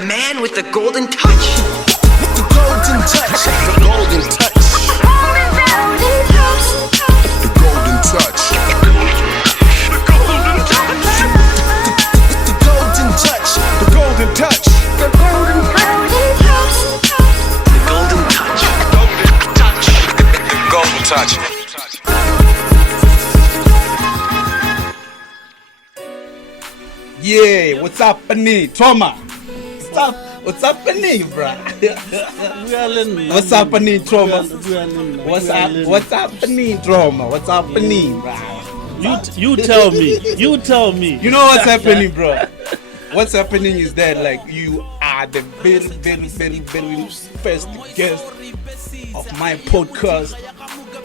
Man with the golden touch. The golden touch. The golden touch. The golden touch. The golden touch. The golden touch. The golden touch. The golden touch. Yeah, what's happening, Trauma? What's happening, bro? What's happening, Trauma? What's happening, Trauma? What's happening, bro? You tell me. You tell me. You know what's happening, bro? What's happening is that like you are the very first guest of my podcast,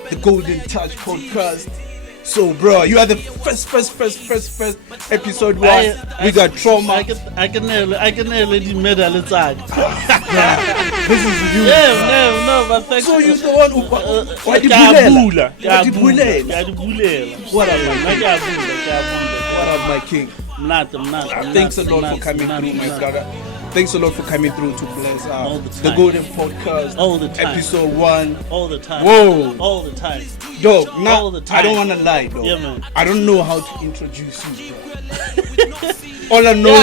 the Golden Touch podcast. So, bro, you are the first episode one. We got Trauma. I can nearly medal inside. This is you. No, but thanks. So you're the one who what up, my king? Thanks a lot for coming through, my brother. Thanks a lot for coming through to bless the Golden Podcast. All the time. Episode 1. All the time. Whoa. All the time. Dog, now, all the time. I don't want to lie, dog. Yeah, man. I don't know how to introduce you, bro. All I know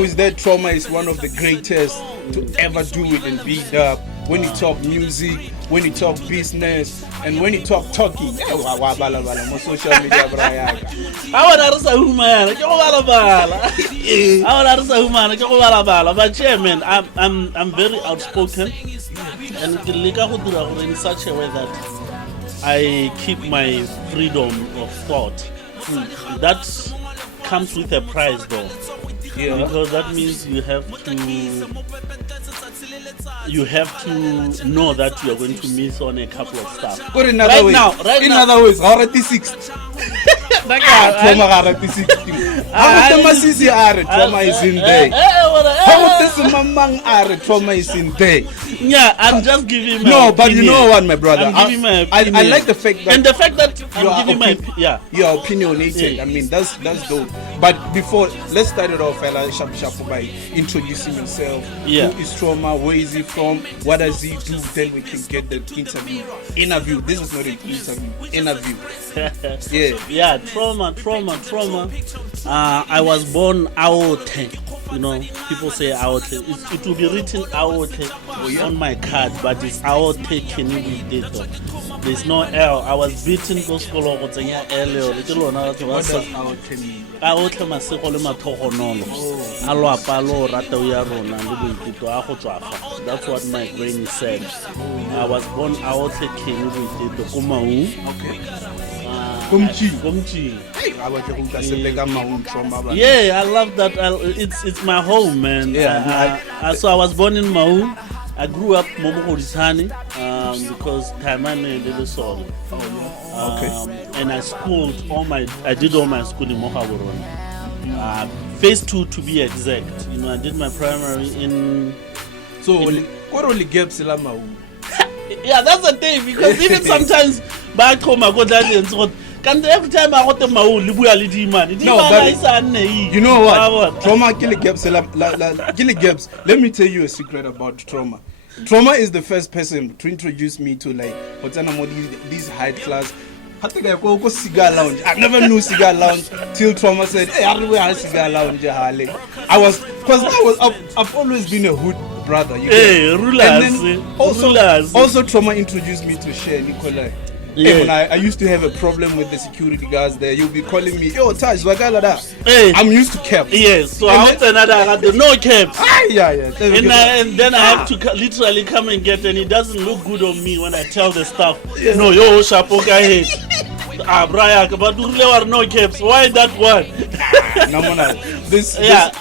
is that Trauma is one of the greatest to ever do it and be up. When you talk music, when you talk business, and when you talk talking. Social media, but yeah, man, I'm very outspoken and in such a way that I keep my freedom of thought. That comes with a price, though. Yeah. Because that means you have to know that you are going to miss on a couple of stuff. But in other ways, how are the 6? Trauma is in there. Trauma is in there. Yeah, I'm just giving my No, but opinion. you know what, my brother? I like the fact that... And the fact that I'm giving my... Yeah. You're opinionated. Yeah. I mean, that's dope. But before, let's start it off, fella, sharp by introducing himself. Yeah. Who is Trauma? Where is he from? What does he do? Then we can get the interview. This is not an interview. Yeah, trauma. I was born out. You know, people say out. It will be written out on my card, but it's out. Can you read it? There's no L. I was beaten go school L. What does out mean? Out masego le mathogonolo a lo apalo rata ya rona le boithuto a go tswafa. That's what my brain said. I was born out King with the Maun. Okay. Komchi. Yeah, I love that. It's my home, man. Yeah. So I was born in Maun. I grew up Momohorisani because Taimane did the soul. And I did all my school in Mohaburon. Phase 2 to be exact. You know, I did my primary in. What only gaps in Maun? Yeah, that's the thing, because even sometimes back home I got that and so every time I got the Maun, no, but you know what? Trauma kill gaps. Let me tell you a secret about Trauma. Trauma is the first person to introduce me to like these high class. I think I go cigar lounge. I never knew cigar lounge till Trauma said, "Hey, I cigar lounge." I've always been a hood brother. Also Trauma introduced me to Share Nikolai. Yeah. Hey, when I used to have a problem with the security guards there, you'll be calling me, yo, Taj, hey. I'm used to caps. Yes, so I had the no caps. Yeah. And then I have to literally come and get, and it doesn't look good on me when I tell the staff, no, yo, Shapoka head. Brian, but there are no caps. Why that one?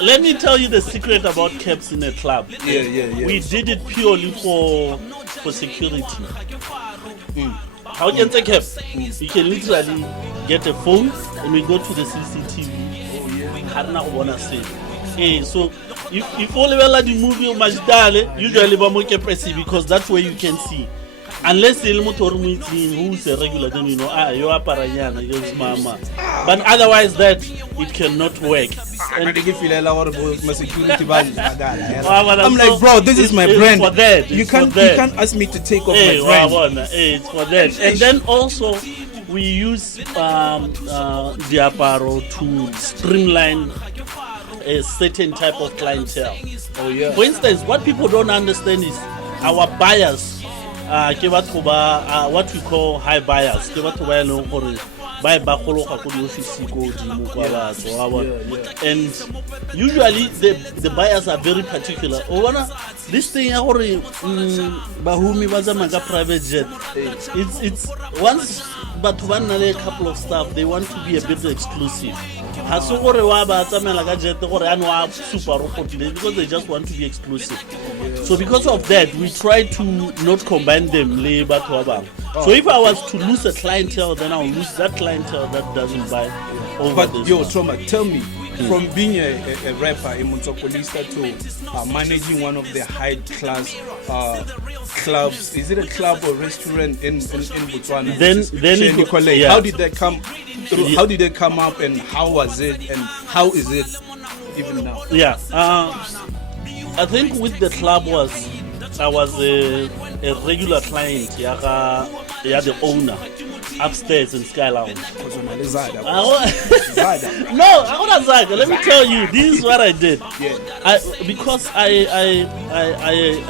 Let me tell you the secret about caps in a club. Yeah. We did it purely for security. How can you take cap? You can literally get a phone and we go to the CCTV. So if only the movie usually because that's where you can see. Unless the motor meeting who's a regular, then you know, you are paranyana, yes, mama. But otherwise, that it cannot work. And they give you a lot of my security value. Well, I'm like, bro, this is my brand. For that. You can't ask me to take off my brand. It's for that. And then also, we use the apparel to streamline a certain type of clientele. Oh yeah. For instance, what people don't understand is our buyers. What we call high buyers. And usually the buyers are very particular. This thing private jet. It's once but one a couple of stuff they want to be a bit exclusive. Because they just want to be exclusive. So because of that, we try to not combine them. So if I was to lose a clientele, then I'll lose that clientele that doesn't buy over But this yo, one. Trauma, tell me, from being a rapper in Montopolista to managing one of the high-class clubs, is it a club or restaurant in Botswana? Then yeah. How did that come through? Yeah. How did it come up, and how was it, and how is it even now? Yeah, I think with the club I was a regular client. The owner upstairs in Sky Lounge. No, let me tell you, this is what I did. Yeah. Because I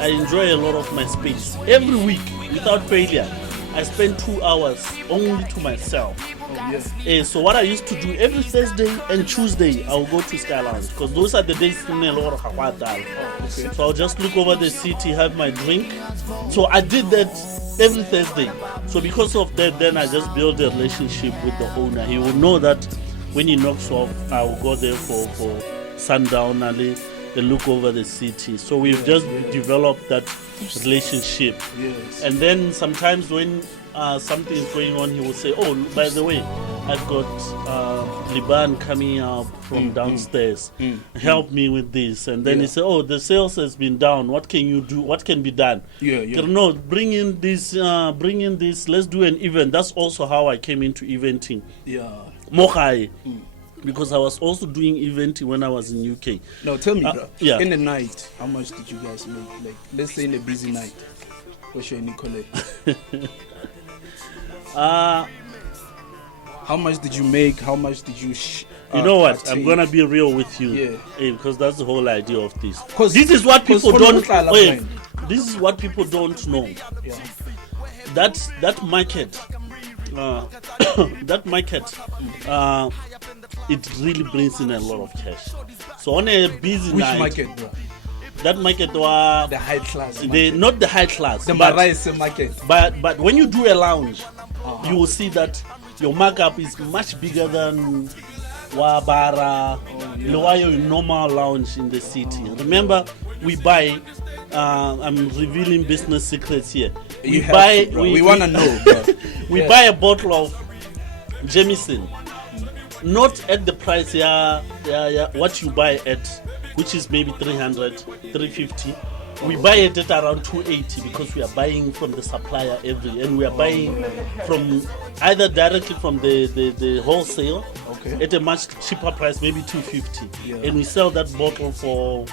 enjoy a lot of my space. Every week, without failure, I spend 2 hours only to myself. So what I used to do every Thursday and Tuesday, I'll go to Sky Lounge because those are the days So I'll just look over the city, have my drink. So I did that every Thursday. So because of that, then I just built a relationship with the owner. He will know that when he knocks off, I will go there for sundown, and look over the city. So we've just developed that relationship. Yes. And then sometimes when something is going on, he will say, oh, by the way, I've got Liban coming up from downstairs. Help me with this. And then he said, oh, the sales has been down. What can you do? What can be done? No, bring in this. Let's do an event. That's also how I came into eventing. Mohai. Because I was also doing eventing when I was in UK. Now tell me, bro, yeah. in the night, how much did you guys make? Like, let's say in a busy night. What's your Nicole? How much did you make? How much did you you know what? I'm gonna be real with you, because that's the whole idea of this. Because this is what people don't. This is what people don't know. Yeah. That market, it really brings in a lot of cash. So on a busy night, market, bro? That market was the high class. Not the high class. The Marais market. But when you do a lounge, you will see that your markup is much bigger than Wabara, your normal lounge in the city. Remember, we buy. I'm revealing business secrets here. We want to know. Bro. We buy a bottle of Jameson, not at the price what you buy at, which is maybe 300, 350. We buy it at around 280 because we are buying from the supplier and we are buying from either directly from the wholesale at a much cheaper price, maybe 250, and we sell that bottle for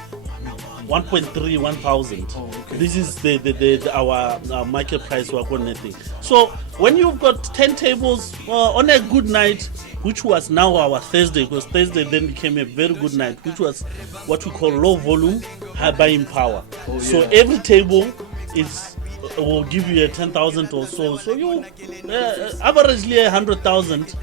1.3, 1,000. This is our market price we're connecting. So when you've got 10 tables on a good night, which was now our Thursday, because Thursday then became a very good night, which was what we call low volume, high buying power. So every table will give you a 10,000 or so. So you averagely 100,000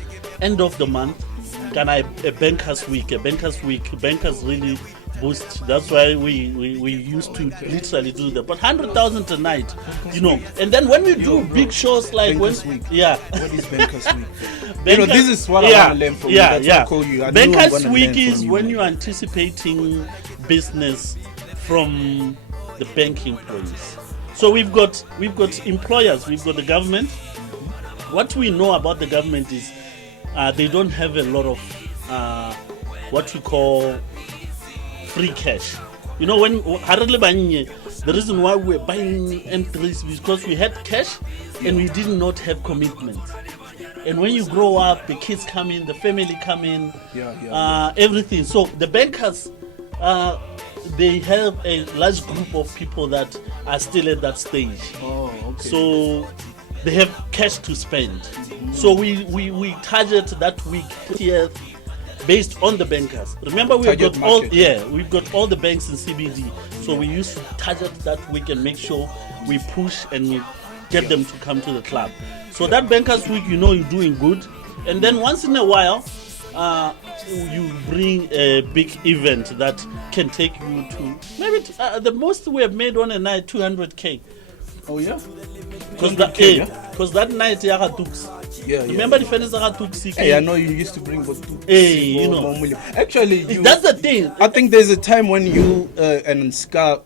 end of the month. Can I a banker's week? Bankers really boost. That's why we used to literally do that. But 100,000 a night, And then when we do big shows like Bankers Week. What is Bankers Week? This is what I want to learn from you. That's why I call you. Bankers Week is when you're anticipating business from the bank employees. So we've got employers, we've got the government. What we know about the government is they don't have a lot of what we call free cash. You know, when the reason why we're buying M3s is because we had cash and we did not have commitment. And when you grow up, the kids come in, the family come in, everything. So the bankers, they have a large group of people that are still at that stage. Oh, okay. So they have cash to spend. So we target that week 30th based on the bankers. Remember, we've got all the banks in CBD. So we used to target that week and make sure we push and we get them to come to the club. So that bankers week, you know, you're doing good. And then once in a while, you bring a big event that can take you to maybe the most we have made on a night 200k. Oh yeah, because that night Dukes. Remember the fans Dukes? Hey, I know you used to bring what Dukes. Hey, you know. Actually, that's the thing. I think there's a time when you and Scar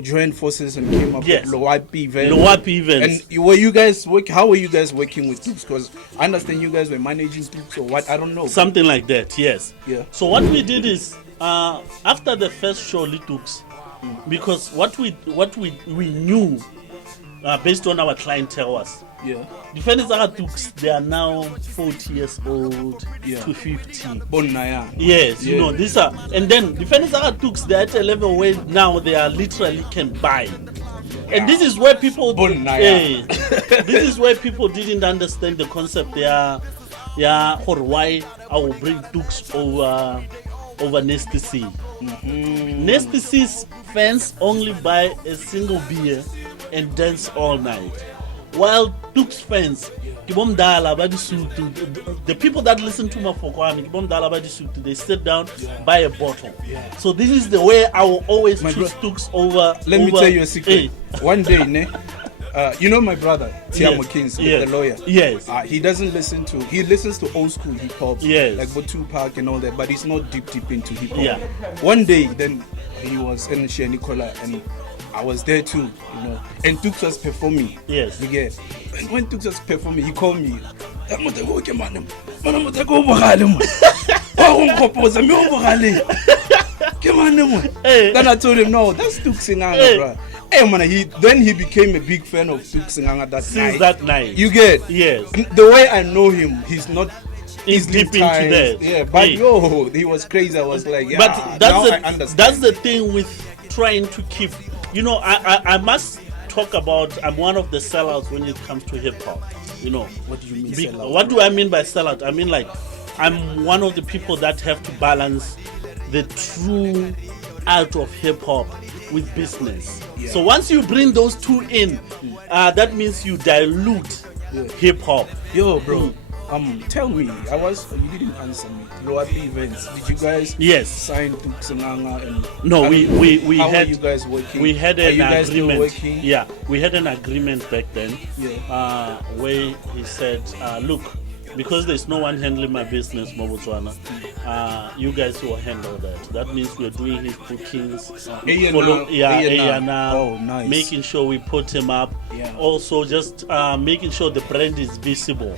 joined forces and came up with Loapi events. And were you guys how were you guys working with Dukes? Because I understand you guys were managing Dukes or what, I don't know. Something like that, yes. Yeah. So what we did is after the first show, Dukes, because what we knew based on our clientele was defenders are Dukes, they are now 40 years old to 50. Yes, you know, these are, and then defenders are Dukes, they're at a level where now they are literally can buy. And this is where people this is where people didn't understand the concept. They are or why I will bring Dukes over Nasty C. Nasty C's fans only buy a single beer and dance all night, while Dukes fans, the people that listen to Mafokwami, they sit down, buy a bottle. So this is the way I will always choose Dukes over. Let me tell you a secret. One day, you know my brother Tiamo Kings, the lawyer. Yes. He doesn't listen to. He listens to old school hip hop, like Tupac and all that, but he's not deep into hip hop. One day, then he was in Shea Nicola and I was there too, you know. And Dukes was performing. Yes. You get. And when Dukes was performing, he called me. Then I told him, no, that's Dukes Nganga, bro. Hey man, he became a big fan of Dukes Nganga since that night. You get. Yes. The way I know him, he's not. He's deep into that. Yeah, but he was crazy. I was like, but I understand. That's the thing with trying to keep. You know, I must talk about. I'm one of the sellouts when it comes to hip hop. You know, what do you mean? Sellout? What do I mean by sellout? I mean, like, I'm one of the people that have to balance the true art of hip hop with business. Yeah. So once you bring those two in, that means you dilute hip hop. Yo, bro. Tell me, you didn't answer me. Loapi events, did you guys sign Dukes Nganga? And no, we how had. Are you guys working? We had an agreement. Yeah, we had an agreement back then. Where he said, "Look, because there's no one handling my business, Mobotswana, you guys will handle that. That means we're doing his bookings, Oh, nice. Making sure we put him up. Also, just making sure the brand is visible.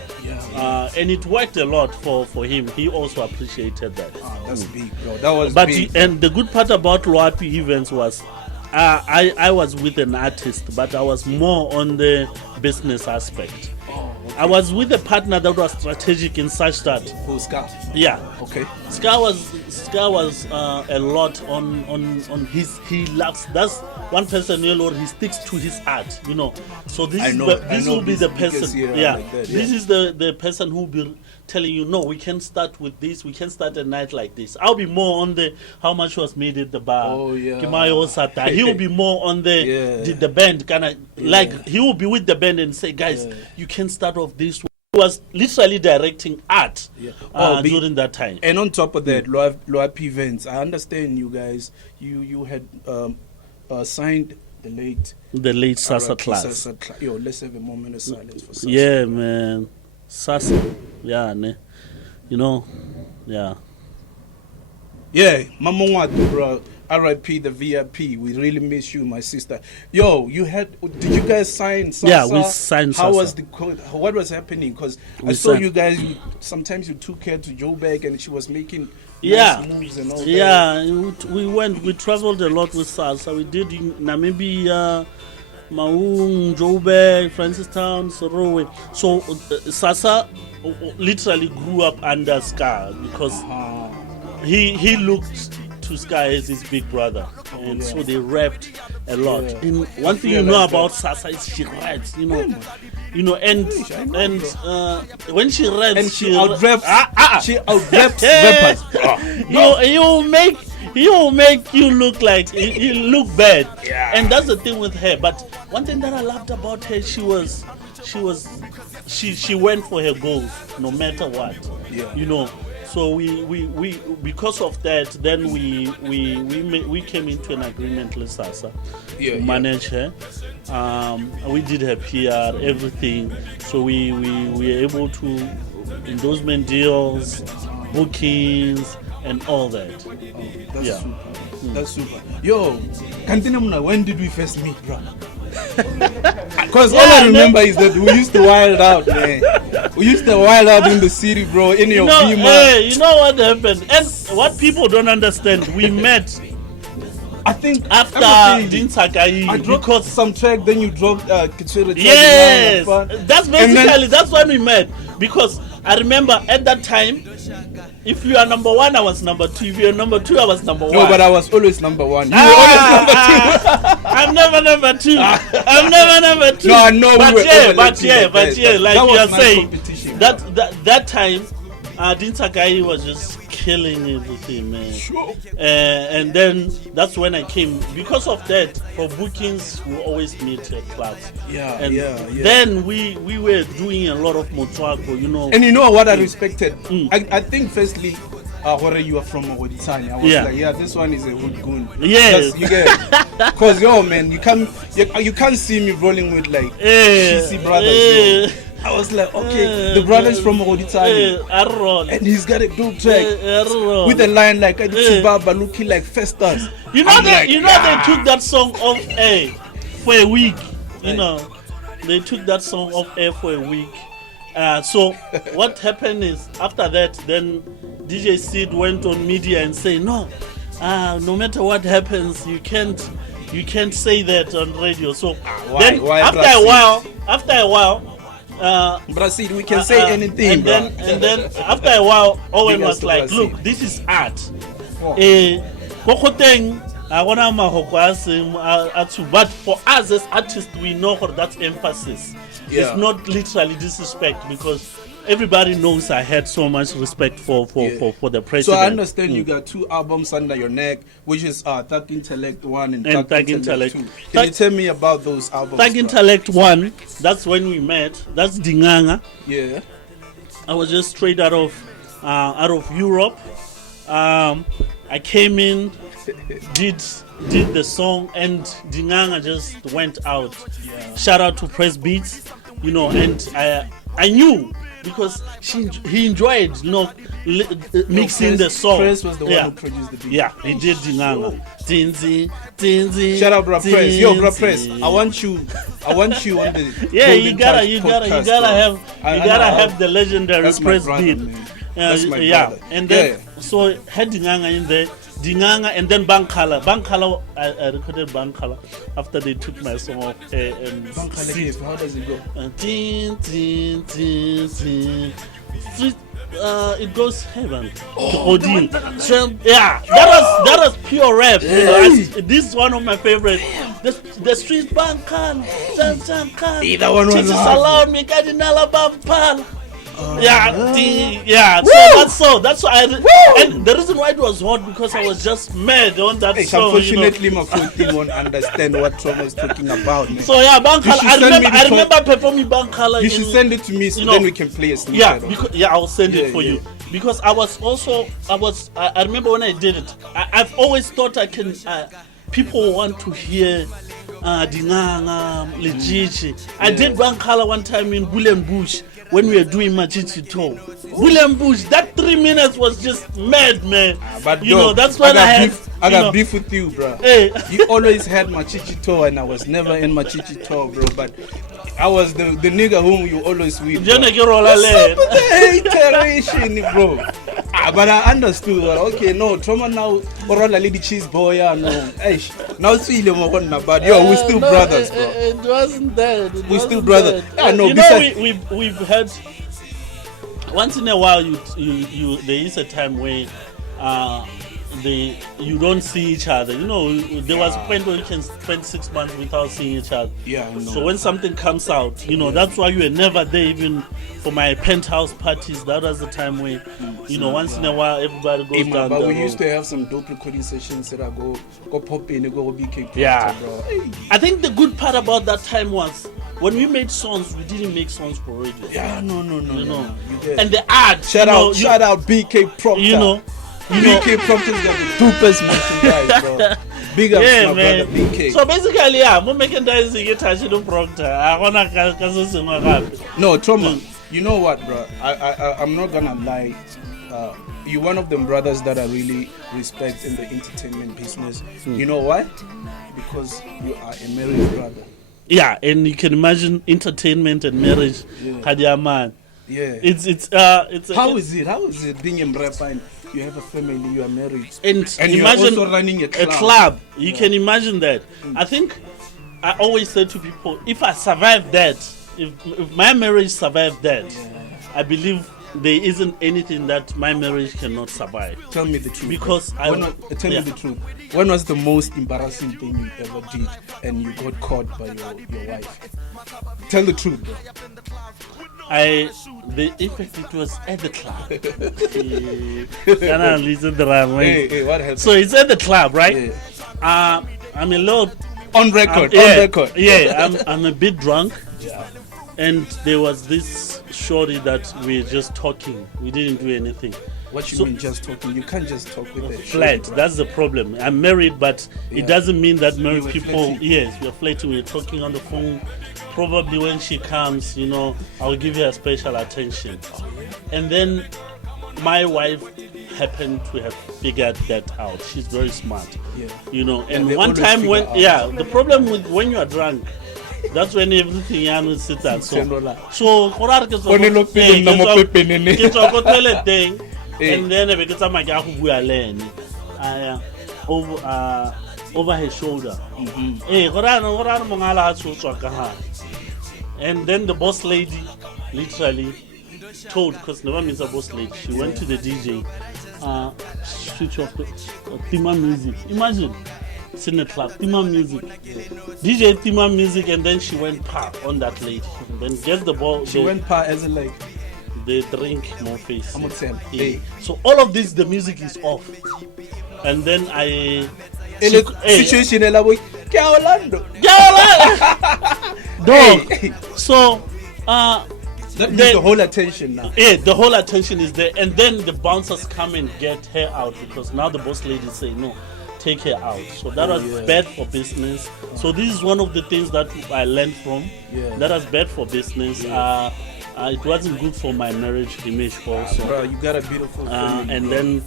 And it worked a lot for him. He also appreciated that. That's big, bro. That was big. And the good part about Loapi events was, I was with an artist, but I was more on the business aspect. I was with a partner that was strategic in such that. Who's Scar? Yeah. Okay. Scar was a lot on his. He loves. That's one person. He sticks to his art. You know. So this will be the person. Like that, this is the person who will be telling you, no, we can start with this. We can start a night like this. I'll be more on the how much was made at the bar. Oh yeah. He will be more on the band kind of like he will be with the band and say, guys, you can start off this. He was literally directing art during that time. And on top of that, Loapi events. I understand you guys. You had signed the late Sasa class. Yo, let's have a moment of silence for Sasa. Yeah, man. Sasa. Yeah, ne. You know. Yeah. Yeah, Mama Watu, bro. R.I.P. the VIP. We really miss you, my sister. Yo, did you guys sign Sasa? Yeah, we signed Sasa. How was what was happening? Because I saw you guys, sometimes you took her to Joburg and she was making Yeah, nice moves and all that. yeah. We traveled a lot with Salsa. We did in Namibia, Maun, Joburg, Francistown, Sorowe. So Sasa literally grew up under Scar because he looked to Scar as his big brother, and so they rapped a lot. Yeah. And one thing you know about Sasa is she raps, and when she raps, And she out-raps. She out-raps rappers. He'll make you look like you look bad. Yeah. And that's the thing with her. But one thing that I loved about her, she went for her goals no matter what. Yeah. So we because of that, then we came into an agreement with Sasa to manage her. We did her PR, everything. So we were able to endorsement deals, bookings, and all that. That's Yeah. super. That's super. Yo, Kantinamuna, when did we first meet, bro? Because all I remember is that we used to wild out, man. We used to wild out in the city, bro. In your Beamer. Hey, you know what happened? And what people don't understand, we met I think after I Dintakai dropped because some track, then you dropped Kitsura. yes, that's And then- basically that's when we met. Because I remember at that time, if you are number one, I was number two. If you are number two, I was number one. No, but I was always number one. You were always number two. I'm never number two. I'm never number two. No, I know. But we were yeah, overlapping but yeah, like but that. yeah, like That you was are nice saying, competition, that time, Dintakai was just killing everything, man. Sure. And then that's when I came. Because of that, for bookings, we always meet at clubs. Yeah, And yeah. then we were doing a lot of motuako, And you know what I respected? Mm. I think firstly, where you are from Oditani, I was Yeah. like, yeah, this one is a hood goon. Yes. You get because yo man, you can't see me rolling with like cheesy brothers. Yo. I was like, okay, the brother's from Oditani, and he's got a dope track with a line like I did Baba looking like Festus. You know they took that song off air for a week. They took that song off air for a week. So what happened is after that, then DJ Sid went on media and say, no matter what happens, you can't say that on radio. So then after a while. Brazil, we can say anything, and then after a while, Owen was like, Brazil. look, this is art. Oh. But for us as artists, we know that's emphasis. Yeah. It's not literally disrespect because everybody knows I had so much respect for the president. So I understand you got 2 albums under your neck, which is Thug Intellect 1 and Thug Intellect 2. Can you tell me about those albums? Thug Intellect 1, that's when we met. That's Dinganga. Yeah. I was just straight out of Europe. I came in, did the song, and Dinganga just went out. Yeah. Shout out to Press Beats, and I knew because he enjoyed, mixing the song. Press was the one who produced the beat. Yeah, he did Dinganga. Tinzi. Shout out, bro, Press. Yo, bro, Press. I want you on the. Yeah, Golden you Touch gotta podcast, have the legendary That's my Press brother, beat. man. That's my brother. And then so had Dinganga in there. Dinganga and then Bankala. I recorded Bankala after they took my song off air and Bankala, how does it go? It goes heaven. Odin. So, yeah, that was pure rap. This is one of my favorites. The street Bankala. That one was Jesus hard. allowed me Cardinala Bampala. So that's why and the reason why it was hot because I was just mad on that song. Unfortunately, my phone team won't understand what Trauma is talking about, man. So yeah, Bankala. I remember performing Bankala. You should send it to me so then we can play a snippet. I'll send it for you because I remember when I did it. I've always thought people want to hear Dinganga, Lejichi. I did Bankala one time in Bush. When we were doing Machichi tour, William Bush, that 3 minutes was just mad, man. But that's when I got beef with you, bro. Hey. You always had Machichi tour, and I was never in Machichi tour, bro. But I was the nigga whom you always with. Bro. Hateration, bro. But I understood. Okay, no, trauma now. Or all a lady cheese boy. No, now see them but yo, we're still brothers, bro. It wasn't that. We're still brothers. Yeah, no, you know, we've had once in a while. You there is a time where you don't see each other. You know, there was a point where you can spend 6 months without seeing each other. Yeah, I know. So when something comes out, you know, that's why you were never there. Even for my penthouse parties, that was the time where, you know, once in a while everybody goes down. But we used to have some dope recording sessions that I go pop in, go BK. Yeah, bro. I think the good part about that time was when we made songs, we didn't make songs for radio. Yeah, no. You know, You and the art. Shout out BK Proctor. You know. BK Proctor's got the dopest merchandise, bro. Big up my brother BK. So basically, yeah, I'm making that you touch the Proctor. No, Trauma. You know what, bro? I'm not gonna lie. You're one of them brothers that I really respect in the entertainment business. You know what? Because you are a married brother. Yeah, and you can imagine entertainment and marriage. Yeah. Man. Yeah. It's How is it being a rapper and you have a family, you are married, and you're also running a club. You can imagine that. I think I always say to people, if I survive that, if my marriage survived that, I believe there isn't anything that my marriage cannot survive. Tell me the truth. Because tell me the truth. When was the most embarrassing thing you ever did and you got caught by your wife? Tell the truth, bro. It was at the club. Hey, what happened? So it's at the club, right? Yeah. I'm a little on record. Yeah, I'm a bit drunk. Yeah. And there was this shorty that we're just talking. We didn't do anything. What you mean just talking? You can't just talk with a flat. That's the problem. I'm married, but it doesn't mean that married people. Flirting. Yes, we're flirting. We're talking on the phone. Probably when she comes, you know, I'll give her special attention. And then my wife happened to have figured that out. She's very smart. Yeah. You know, and one time when the problem with when you are drunk, that's when everything will sit down. So and then we get over his shoulder. And then the boss lady literally told, because never means a boss lady, she went to the DJ, switch off Tima music. Imagine, it's in the club, Tima music. DJ Tima music, and then she went pa on that lady. Then get the ball. She went pa as in like they drink more face. I'm gonna tell. Hey. So all of this, the music is off. And then situation dog. So that means the whole attention now. Yeah, the whole attention is there, and then the bouncers come and get her out because now the boss lady say no, take her out. So that was bad for business. So this is one of the things that I learned from. That was bad for business. It wasn't good for my marriage image also. Bro, you got a beautiful family, and then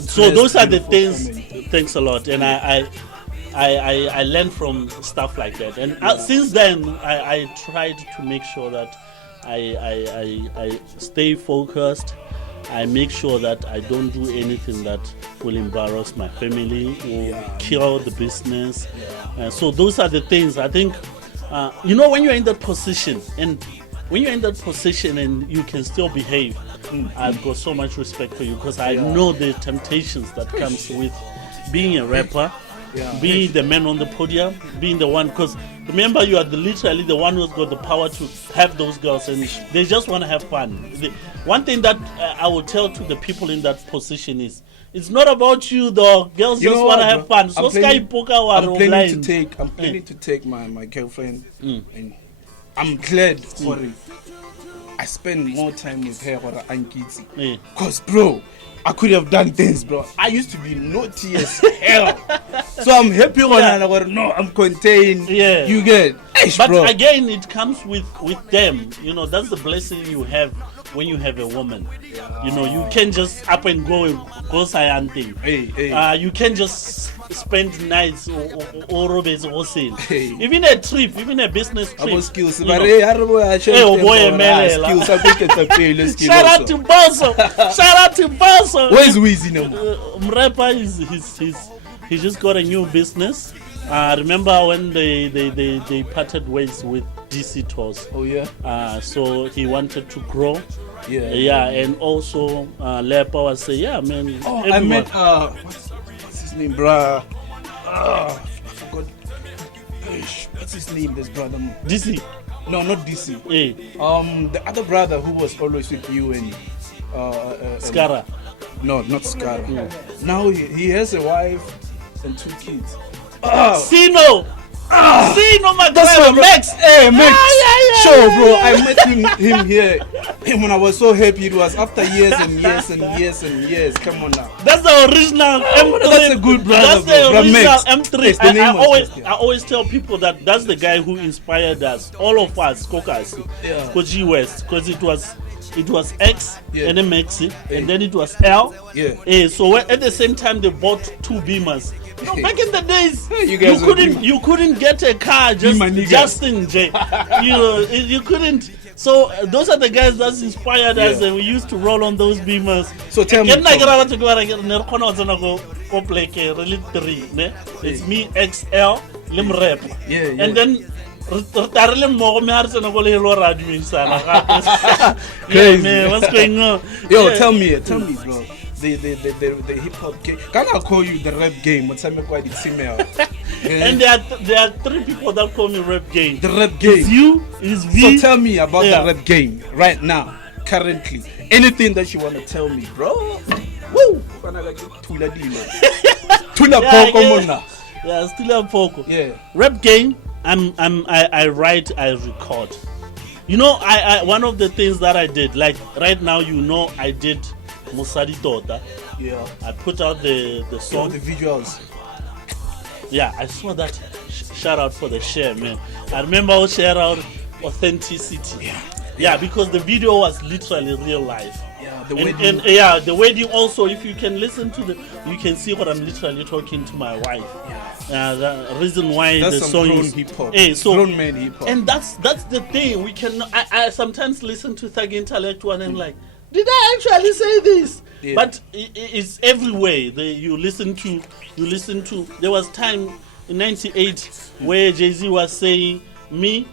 so those are the things. Thanks a lot, and I learned from stuff like that, and since then I tried to make sure that I stay focused. I make sure that I don't do anything that will embarrass my family or kill the business. So those are the things I think. When you're in that position, and you can still behave. I've got so much respect for you because I know the temptations that comes with being a rapper, being the man on the podium, being the one. Because remember, you are literally the one who's got the power to have those girls, and they just want to have fun. One thing that I will tell to the people in that position is, it's not about you, though. Girls just want to have fun. So I'm planning to take my girlfriend, and I'm glad for it. I spend more time with her or Ankiti. Cause bro, I could have done things, bro. I used to be naughty as hell. So I'm happy when I go, no, I'm contained. Yeah. You get. Eish, But bro. again, it comes with them. You know, that's the blessing you have when you have a woman. You know, you can just up and go say anything. Hey. You can just spend nights or Hey. even a trip, even a business trip. Abo skills. you But know. hey, I skills. I think it's a failure skill. Shout out to Bosso. Shout out to Bosso. Where's Weezy now? Mrepa he just got a new business. Remember when they parted ways with DC Tours? Oh yeah. So he wanted to grow. Yeah. And also Lepa was say, yeah, man. Oh, everyone. I met what's his name, bruh? I forgot. Eish, what's his name? This brother. DC. No, not DC. Hey, The other brother who was always with you and Skara. No, not Scar. Now he has a wife and 2 kids. Sino, my That's brother, my Max. Hey, Max. Yeah. Sure, bro. I met him here. Him when I was so happy. It was after years and years and years and years. Come on now. That's the original M3. That's a good brother, That's the bro. original Max. M3. Yes, the name was just, I always tell people that that's the guy who inspired us, all of us, Caucus, Yeah. Koji West, because it was X Yeah. and then Maxi, and then it was L. Yeah. So at the same time they bought 2 Beamers. You know, back in the days, You guys were you couldn't get a car Beamer niggas. just in J. You couldn't. So those are the guys that inspired us, Yeah. and we used to roll on those Beamers. So tell me, Really 3, ne? It's me, XL, Lim Rep. Yeah. And then Crazy. man, what's going on? Yo, Yeah. tell me, bro. The hip hop game. Can I call you the rap game? What's quite it's email. And there are 3 people that call me Rap Game. The rap It's game. you, it's V. So tell me about Yeah. the rap game right now, currently. Anything that you wanna tell me, bro? Woo! Tula dilo. Tula poko mona. Yeah, still a Poco. Yeah. Rap Game. I write, I record. You know, I one of the things that I did, like right now, you know, I did Musadi Tota. Yeah. I put out the All song. the visuals. Yeah, I saw that. Shout out for the share, man. I remember I share out authenticity. Yeah, because the video was literally real life. Yeah, the And wedding. the wedding also, if you can listen to you can see what I'm literally talking to my wife. The reason why That's the some song grown is hip hop. so Grown man hip hop. and that's the thing. We can. I sometimes listen to Thug Intellect and I'm like, did I actually say this? Yeah. But it's everywhere. You listen to. There was time in '98 where Jay-Z was saying, "Me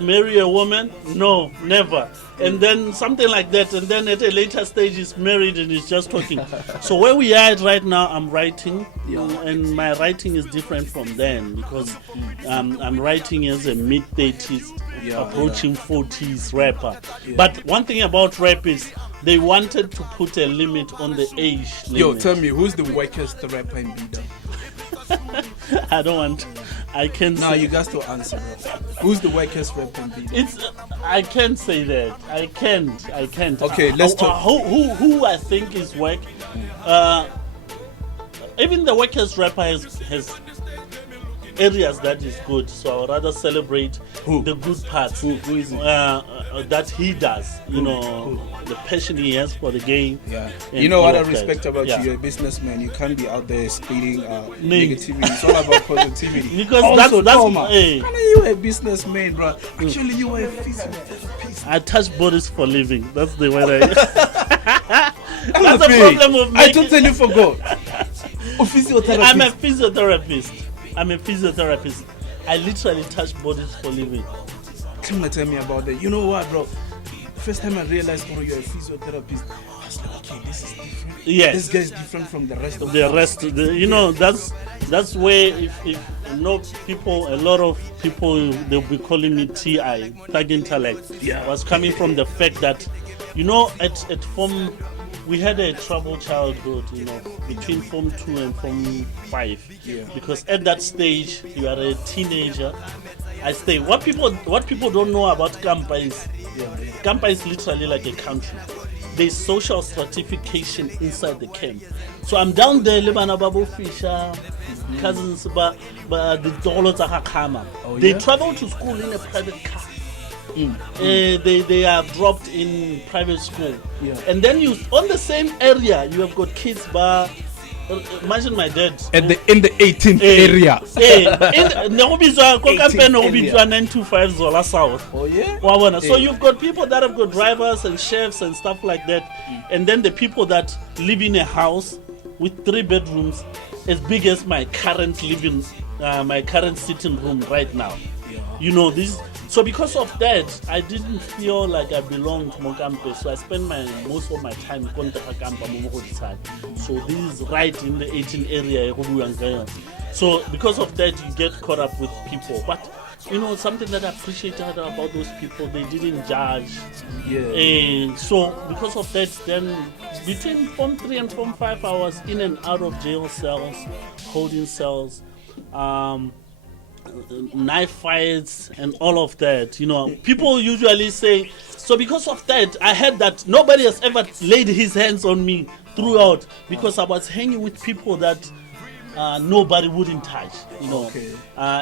marry a woman? No, never." And then something like that. And then at a later stage, he's married and he's just talking. So where we are at right now, I'm writing, and my writing is different from then because I'm writing as a mid-30s, approaching 40s rapper. But one thing about rap is they wanted to put a limit on the age limit. Yo, tell me, who's the weakest rapper in Bida? I can't Nah, say. you got to answer, bro. Who's the weakest rapper in Bida? I can't say that. I can't. Okay, let's talk. Who I think is weak. Even the weakest rapper has areas that is good. So I would rather celebrate the good parts. Who is it? That he does. You know, the passion he has for the game. Yeah. and You know what all I of that. respect about Yeah. you? You're a businessman. You can't be out there spreading negativity. It's all about positivity. Because also, that's Toma, hey. I know you are a businessman, bro. Actually, you are a physiotherapist. I touch bodies for living. That's the way I. That's That's the problem of I making. totally forgot. Physiotherapist. I'm a physiotherapist. I literally touch bodies for living. Tell me about that. You know what, bro? First time I realized, bro, you're a physiotherapist. I was like, okay, this is different. Yes. This guy is different from the rest of The rest, you know, that's where if you know people, a lot of people they'll be calling me TI, Thug Intellect. Yeah. Was coming from the fact that, you know, at Form we had a troubled childhood, you know, between Form 2 and Form 5. Yeah. Because at that stage you are a teenager. I stay. What people don't know about Kampa is Kampa is literally like a country. There's social stratification inside the camp. So I'm down there, Lebana Babu Fisher, cousins, but the dollars are kama. They travel to school in a private car. They are dropped in private school, and then you on the same area you have got kids. But imagine my dad in the 18th area. In 925 Zola South. Oh yeah. So you've got people that have got drivers and chefs and stuff like that, and then the people that live in a house with 3 bedrooms as big as my current sitting room right now. You know this. So because of that, I didn't feel like I belonged to Mokampe. So I spent most of my time in Kontakampa. So this is right in the 18 area. So because of that, you get caught up with people. But you know, something that I appreciated about those people, they didn't judge. And so because of that, then between Form 3 and Form 5, I was in and out of jail cells, holding cells. Knife fights and all of that, you know. People usually say, so because of that, I heard that nobody has ever laid his hands on me throughout, because I was hanging with people that nobody wouldn't touch, you know.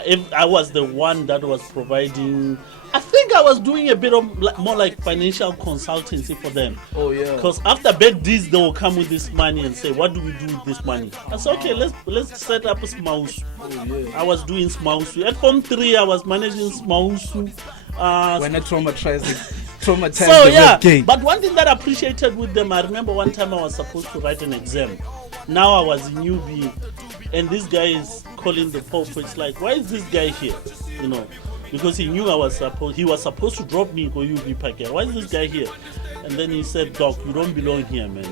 If I was the one that was providing, I think I was doing a bit of more like financial consultancy for them. Because after bad deeds, they will come with this money and say, what do we do with this money? I said, okay, let's set up a Smausu. I was doing Smausu. At Form 3, I was managing Smausu. When I traumatized the game. But one thing that I appreciated with them, I remember one time I was supposed to write an exam. Now I was in UB, and this guy is calling the Pope. It's like, why is this guy here? You know, because he knew he was supposed to drop me for UB packet. Why is this guy here? And then he said, Doc, you don't belong here, man.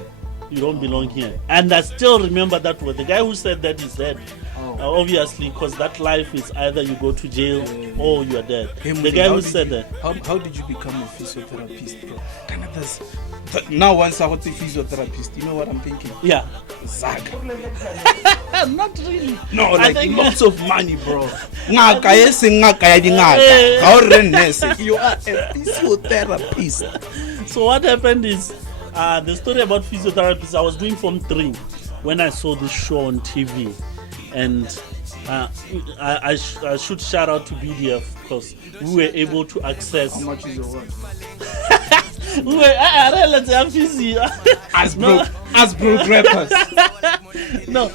You don't belong here. And I still remember that word. The guy who said that is dead. Obviously, because that life is either you go to jail or you are dead. The guy who said that. How did you become a physiotherapist, bro? Now once I was a physiotherapist, you know what I'm thinking? Yeah. Zaga. Not really. No, I like think lots of money, bro. You are a physiotherapist. So what happened is, the story about physiotherapists, I was doing Form 3 when I saw this show on TV. And I should shout out to BDF because we were able to access. How much is your work? We were as broke rappers. No,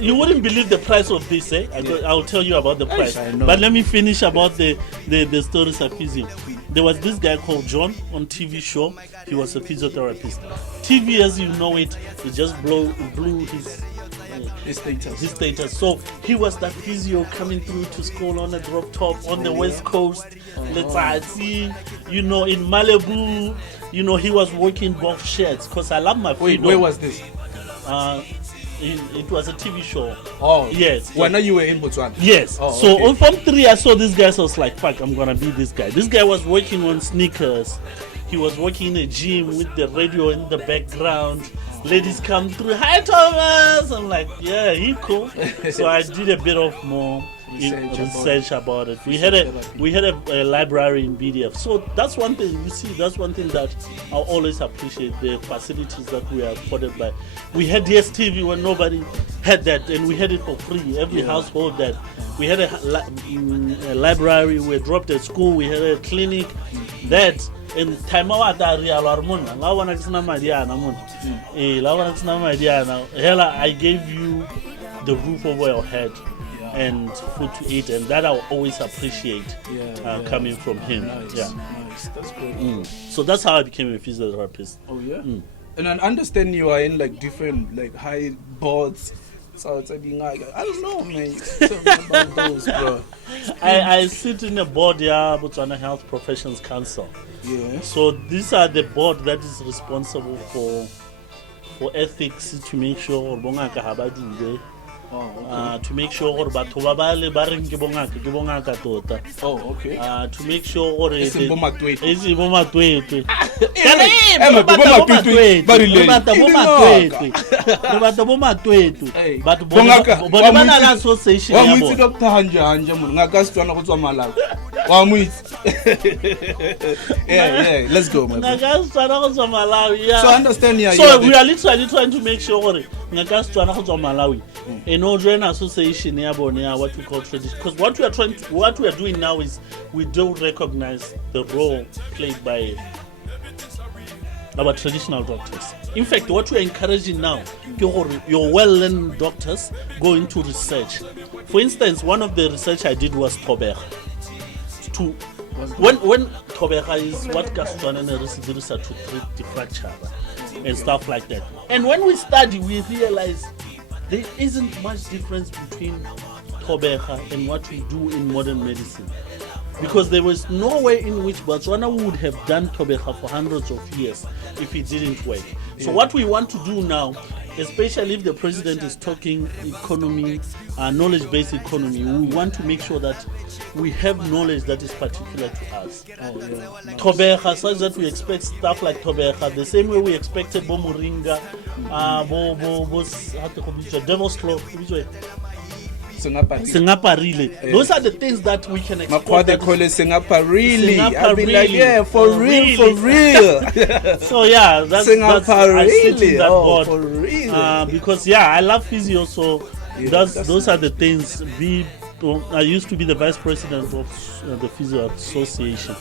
you wouldn't believe the price of this, eh? I'll tell you about the price. But let me finish about the stories of physio. There was this guy called John on TV show. He was a physiotherapist. TV, as you know it, he just blew his status. So he was that physio coming through to school on a drop top on the West Coast. Let's see, you know, in Malibu. You know, he was working both sheds because I love my freedom. Where was this? It was a TV show. Oh, yes. When you were in Botswana? Yes. Oh, so okay. on Form 3, I saw this guy. So I was like, fuck, I'm gonna be this guy. This guy was working on sneakers. He was working in a gym with the radio in the background. Ladies come through. Hi, Thomas. I'm like, yeah, he cool. So I did a bit of more research about it. We had a library in BDF. So that's one thing you see. That's one thing that I always appreciate, the facilities that we are afforded by. We had DSTV when nobody had that, and we had it for free. Every household that. We had a library. We dropped at school. We had a clinic. That. In time I gave you the roof over your head and food to eat, and that I'll always appreciate coming from him. Nice. That's great. So that's how I became a physiotherapist. Oh yeah. And I understand you are in like different like high boards. So it's being like, I don't know, man. Tell me about those, bro. I sit in a board here, Botswana Health Professions Council. Yeah. So these are the board that is responsible for ethics, to make sure to make sure batho ba bale ba reng ke bongaka tota. Oh, okay. To make sure It's bo matwetwe. but bona association ya bona. Dr. Hanja mo ngaka Setswana go tswa Malawi. Wa mo itse. Yeah, let's go, man. Ngaka Setswana go tswa Malawi. So I understand here. So we are literally trying to make sure ngaka Setswana go tswa Malawi and no join association ya bone ya what we call tradition, because what we are doing now is we don't recognize the role played by our traditional doctors. In fact, what we are encouraging now, your well-learned doctors go into research. For instance, one of the research I did was Tobera. When Tobera is what Gaston to treat the fracture and stuff like that. And when we study, we realize there isn't much difference between Tobera and what we do in modern medicine. Because there was no way in which Botswana would have done Tobera for hundreds of years if it didn't work. So what we want to do now, especially if the president is talking economy, knowledge-based economy, we want to make sure that we have knowledge that is particular to us. Tobera, such that we expect stuff like Tobera, the same way we expected Bomuringa, Devil's Claw, Singaparile. Those are the things that we can export. They call it Singaparile. I'll be like, yeah, for real. So yeah, that's I sit in that board. For real. Because I love physio, so those are the things. I used to be the vice president of the Physio Association.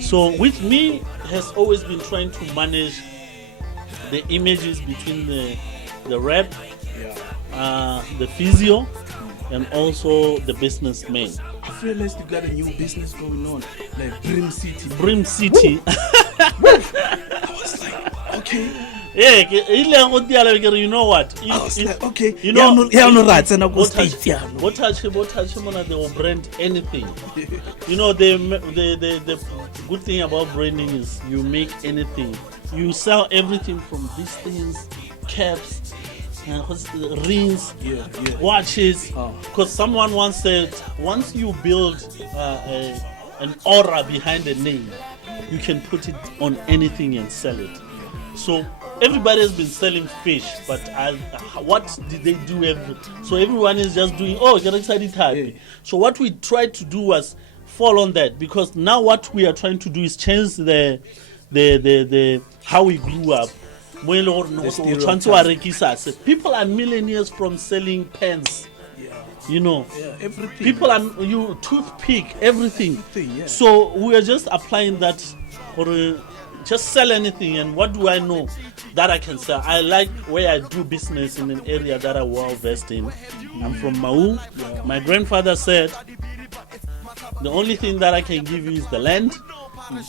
So with me has always been trying to manage the images between the rep, the physio, and also the businessmen. I realized you got a new business going on, like Brim City. Brim City. I was like, okay. Yeah, you know what? I was like, okay. You know, no rights and I go they will brand anything. You know, the good thing about branding is you make anything. You sell everything from these things, caps, rings, watches. Because someone once said, once you build an aura behind a name, you can put it on anything and sell it. So everybody has been selling fish, but what did they do? So everyone is just doing, get excited happy. So what we tried to do was fall on that, because now what we are trying to do is change the how we grew up. People are millionaires from selling pens. You know, everything. People are toothpick, everything. So we are just applying that for just sell anything. And what do I know that I can sell? I like where I do business in an area that I'm well versed in. I'm from Maun. My grandfather said the only thing that I can give you is the land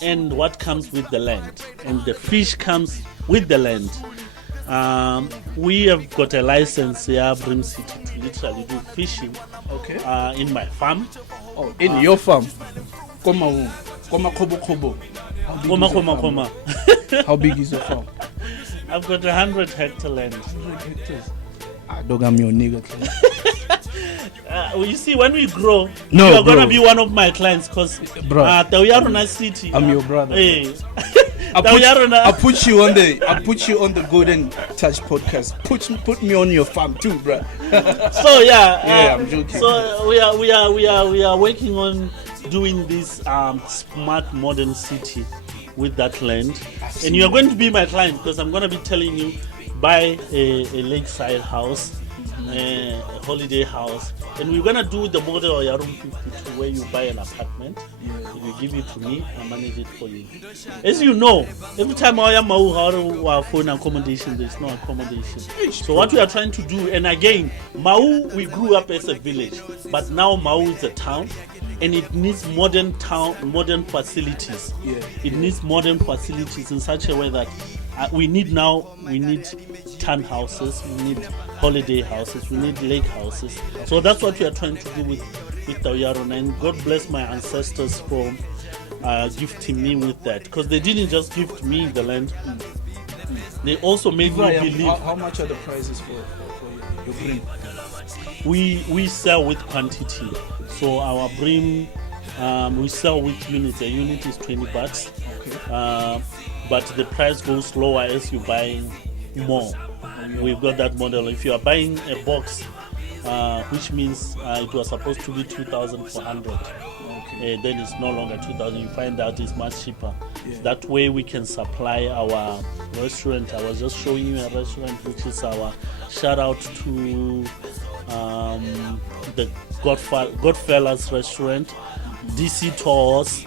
and what comes with the land, and the fish comes with the land. We have got a license here, Brim City, to literally do fishing. In my farm. In your farm? Koma Kobo. How big is your farm? I've got 100 hectare land. 100 hectares. Dog, I'm your nigga. You see, when we grow, you're gonna be one of my clients, because City. I'm your brother. Hey. I put you on the Golden Touch podcast. Put me on your farm too, bro. So I'm joking. So we are working on doing this smart modern city with that land, and you are going to be my client, because I'm going to be telling you, buy a lakeside house, a holiday house, and we're going to do the model of room 52, where you buy an apartment, you give it to me, I manage it for you. As you know, every time I am phone accommodation, there's no accommodation. So what we are trying to do, and again, Mau, we grew up as a village, but now Mau is a town. And it needs modern facilities. It needs modern facilities in such a way that we need townhouses, we need holiday houses, we need lake houses. So that's what we are trying to do with Tauyaron. And God bless my ancestors for gifting me with that. Because they didn't just gift me the land, they also made me believe. How much are the prices for your Brim? We sell with quantity. So our Brim, we sell with units. A unit is 20 bucks. But the price goes lower as you buy more. We've got that model. If you are buying a box, which means it was supposed to be 2,400. Then it's no longer 2,000. You find out it's much cheaper. That way we can supply our restaurant. I was just showing you a restaurant, which is our shout out to the Godfellas restaurant, DC Tours,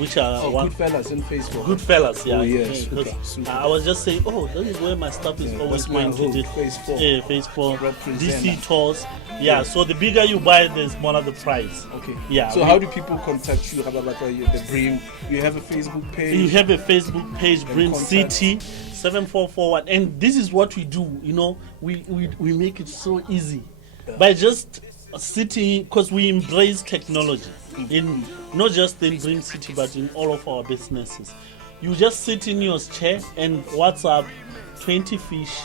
which are Goodfellas in Facebook. Goodfellas, yeah. Oh, yes. Because, Super. I was just saying, this is where my stuff is always going to the Phase 4. Phase 4, Represent. DC Tours. Yeah, so the bigger you buy, the smaller the price. Okay. Yeah. So how do people contact you? The Brim. You have a Facebook page. You have a Facebook page, Brim City 7441, and this is what we do. You know, we make it so easy by just sitting, because we embrace technology in not just in Brim City but in all of our businesses. You just sit in your chair and WhatsApp 20 fish,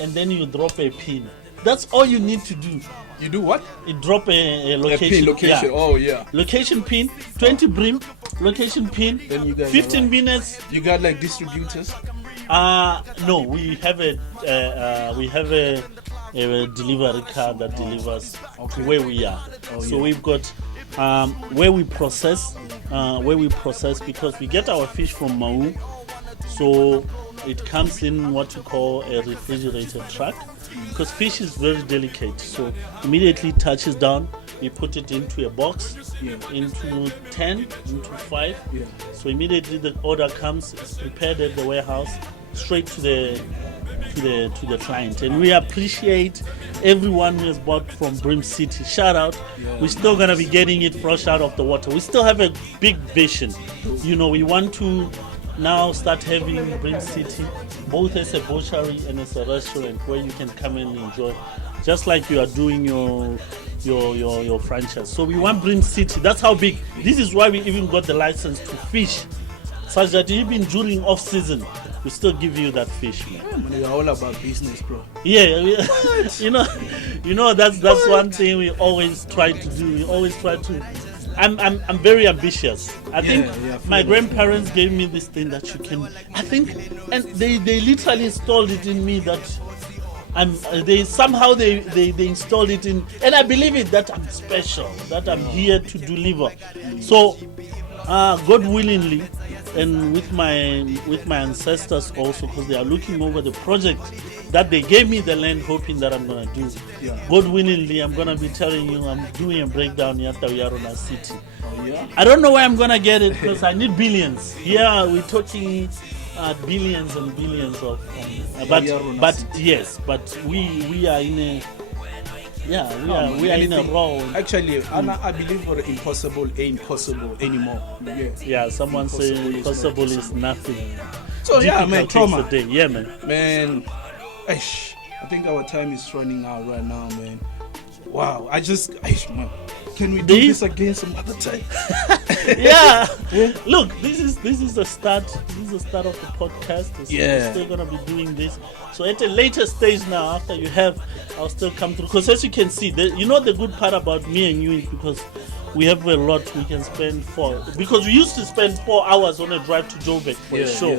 and then you drop a pin. That's all you need to do. You do what? You drop a location. Location. Yeah. Oh yeah. Location pin, 20 Brim, location pin, Then you guys 15 are minutes. You got like distributors? No, we have a delivery car that delivers to where we are. So we've got where we process because we get our fish from Maun. So it comes in what we call a refrigerated truck, because fish is very delicate. So immediately touches down, we put it into a box, into 10, into 5. So immediately the order comes, it's prepared at the warehouse, straight to the client. And we appreciate everyone who has bought from Brim City. Shout out. We're still gonna be getting it fresh out of the water. We still have a big vision. You know, we want to now start having Brim City both as a butchery and as a restaurant where you can come and enjoy, just like you are doing your franchise. So we want Brim City. That's how big. This is why we even got the license to fish, such that even during off season we still give you that fish, man. We're all about business, bro. Yeah, you know that's one thing we always try to do. We always try to. I'm very ambitious. I think my grandparents gave me this thing that you can. I think, and they literally installed it in me that they installed it in, and I believe it that I'm special, that I'm here to deliver. So, God willingly, and with my ancestors also, because they are looking over the project that they gave me the land, hoping that I'm gonna do. God willingly, I'm gonna be telling you I'm doing a breakdown here at Yarona City. I don't know where I'm gonna get it, because I need billions. Yeah, we're talking billions and billions of. But yes, but we are in a. Yeah, we are in a role. Actually, I believe impossible ain't possible anymore. Yeah, someone say impossible is nothing. So yeah, man, trauma. Yeah, man. Man, I think our time is running out right now, man. Wow, man. Can we do this again some other time? Yeah. Look, this is the start. This is the start of the podcast. We're still gonna be doing this. So at a later stage now, after you have, I'll still come through. Because as you can see, the good part about me and you is because we have a lot we can spend because we used to spend 4 hours on a drive to Joburg for a show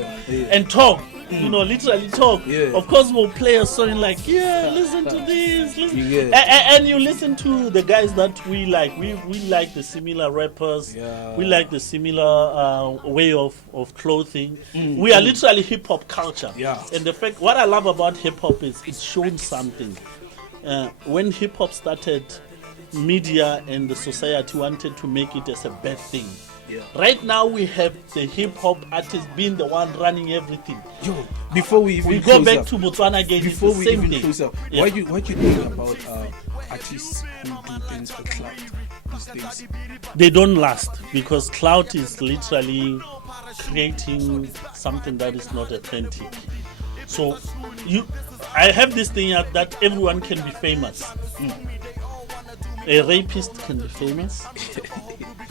and talk. Literally talk. Of course, we'll play a song like, listen to this. And you listen to the guys that we like. We like the similar rappers. We like the similar way of clothing. We are literally hip hop culture. And the fact, what I love about hip hop is it's shown something. When hip hop started, media and the society wanted to make it as a bad thing. Right now we have the hip hop artist being the one running everything. Before we go back to Botswana again, before we even thing. close up, what do you think about artists who do things for clout these days? They don't last, because clout is literally creating something that is not authentic. So I have this thing that everyone can be famous. A rapist can be famous.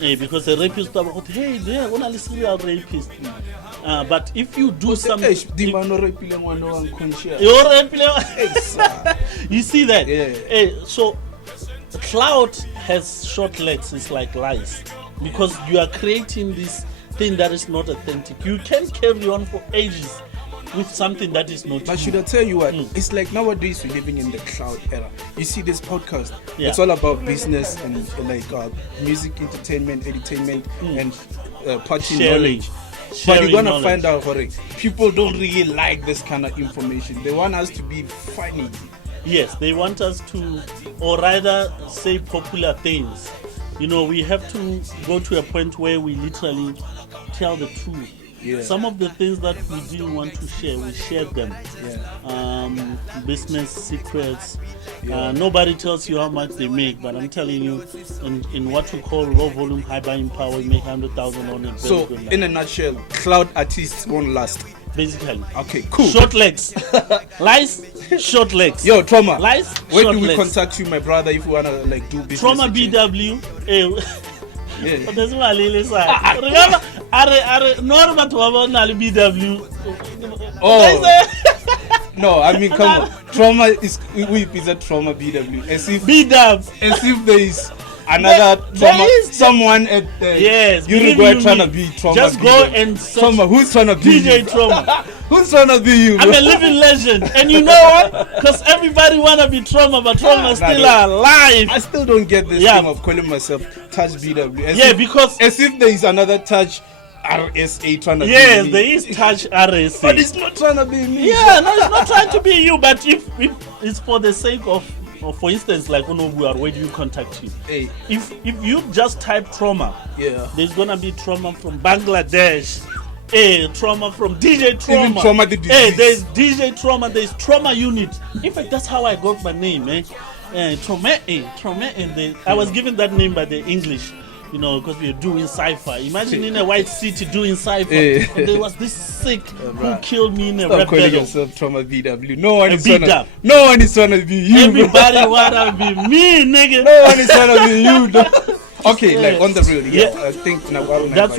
Because a rapist, hey, they're going to listen to a rapist. But if you do something. You see that? So, cloud has short legs, it's like lies. Because you are creating this thing that is not authentic. You can carry on for ages with something that is not But true. should I tell you what? It's like nowadays we're living in the cloud era. You see this podcast, Yeah. it's all about business and like music, entertainment, and party Sharing. knowledge. But Sharing you're gonna knowledge. find out, Hore, people don't really like this kind of information. They want us to be funny. Yes, they want us to, or rather say popular things. You know, we have to go to a point where we literally tell the truth. Yeah. Some of the things that we didn't want to share, we shared them. Business secrets. Nobody tells you how much they make, but I'm telling you, in what we call low volume, high buying power, we make 100,000 on it. So, in a nutshell, cloud artists won't last. Basically. Okay, cool. Short legs. Lies, short legs. Yo, Trauma. Lies, Where short do we legs. contact you, my brother, if we wanna like do business? Trauma with you? BW. Yeah. But there's one little side. Remember, no matter what BW. Oh. No, I mean, come on. Trauma is a Trauma BW. As if there is another There trauma, is. someone at Yes, Uruguay believe trying me. to be Trauma. Just go BW. and search Trauma. Who's trying to be DJ you? Trauma. Who's trying to be you? I'm Bro? a living legend, and you know what? Because everybody wanna be Trauma, but Trauma is still alive. I still don't get this Yeah. thing of calling myself Touch BW. Yeah, because as if there is another Touch RSA trying to be yes, me. there is Touch RSA. But it's not trying to be me. Yeah, no, it's not trying to be you, but if it's for the sake of for instance, like where do you contact you? Hey. If you just type Trauma, Yeah. there's gonna be Trauma from Bangladesh. Trauma from DJ Trauma. Even Trauma the disease. There's DJ Trauma. There's Trauma Unit. In fact, that's how I got my name, Trauma. I was given that name by the English, you know, because we were doing cipher. Imagine in a white city doing cipher. And there was this sick who killed me in a Stop rap calling battle. yourself Trauma BW. No one is beat trying up. No one is trying to be you. bro. Everybody wanna be me, nigga. No one is trying to be you. Dog. Okay, Yeah. like on the real, yeah. Yeah. I think That's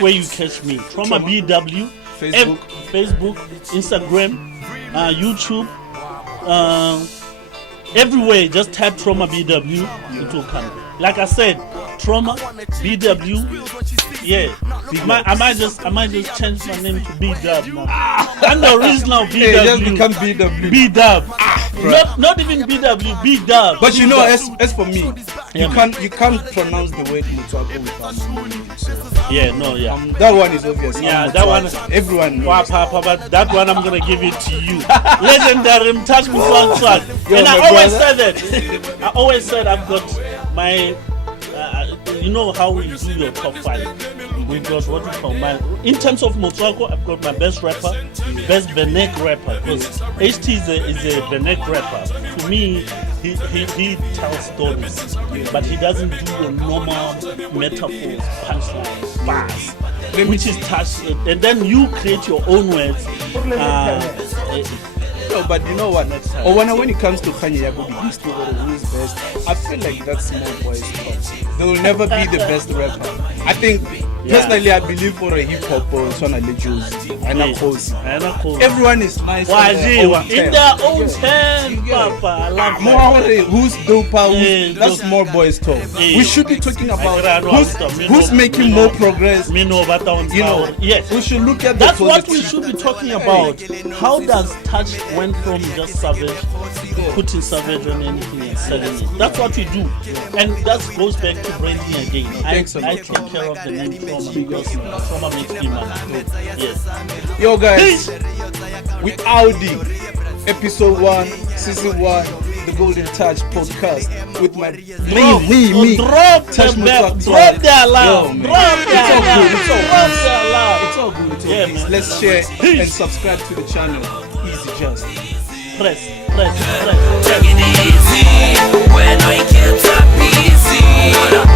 where you catch me. Trauma BW, Facebook, Instagram, YouTube, everywhere. Just type Trauma BW, it will come. Like I said, Trauma BW. Yeah, I might just change my name to B-Dub now. I'm the original BW. Hey, just become BW. B-Dub. Not even BW, B-Dub. But you know, as for me, Yeah, you can't pronounce the word Mutswako without that one is obvious. Yeah, that one. Everyone knows. Wow, Papa, but that one I'm gonna give it to you. Legendary Touch Me Swag. Yo, And my I always brother. said that. I always said I've got my. You know how we do your top 5. We've got what we call in terms of Motswako, I've got my best rapper, best Benek rapper, because HT is a Benek rapper. To me, he tells stories, but he doesn't do your normal metaphors, punchlines, bars, which is touch. And then you create your own words. No, but you know what? Or when it comes to Kanye Yago, who's best, I feel like that's small boys talk. They will never be the best rapper. I think personally, I believe for a hip hop or Sona Lejuzi and a Kosi. Everyone is nice in their own term, Papa. I love that. Who's doper? That's more boys talk. We should be talking about who's making more progress. You know, yes. We should look at that's what we should be talking about. How does Touch went from just Savage, putting Savage on anything and selling it? That's what we do, and that goes back to branding again. I take care of the name Trauma because Trauma makes me money. Yes. Yo guys, we Audi episode 1, season 1, the Golden Touch podcast with my me. Drop Touch them my back. talk. Drop their alarm. Yo, Drop their alarm. It's all good. Yeah, man. Let's share and subscribe to the channel. Easy just. Press. Take it easy when I get up easy.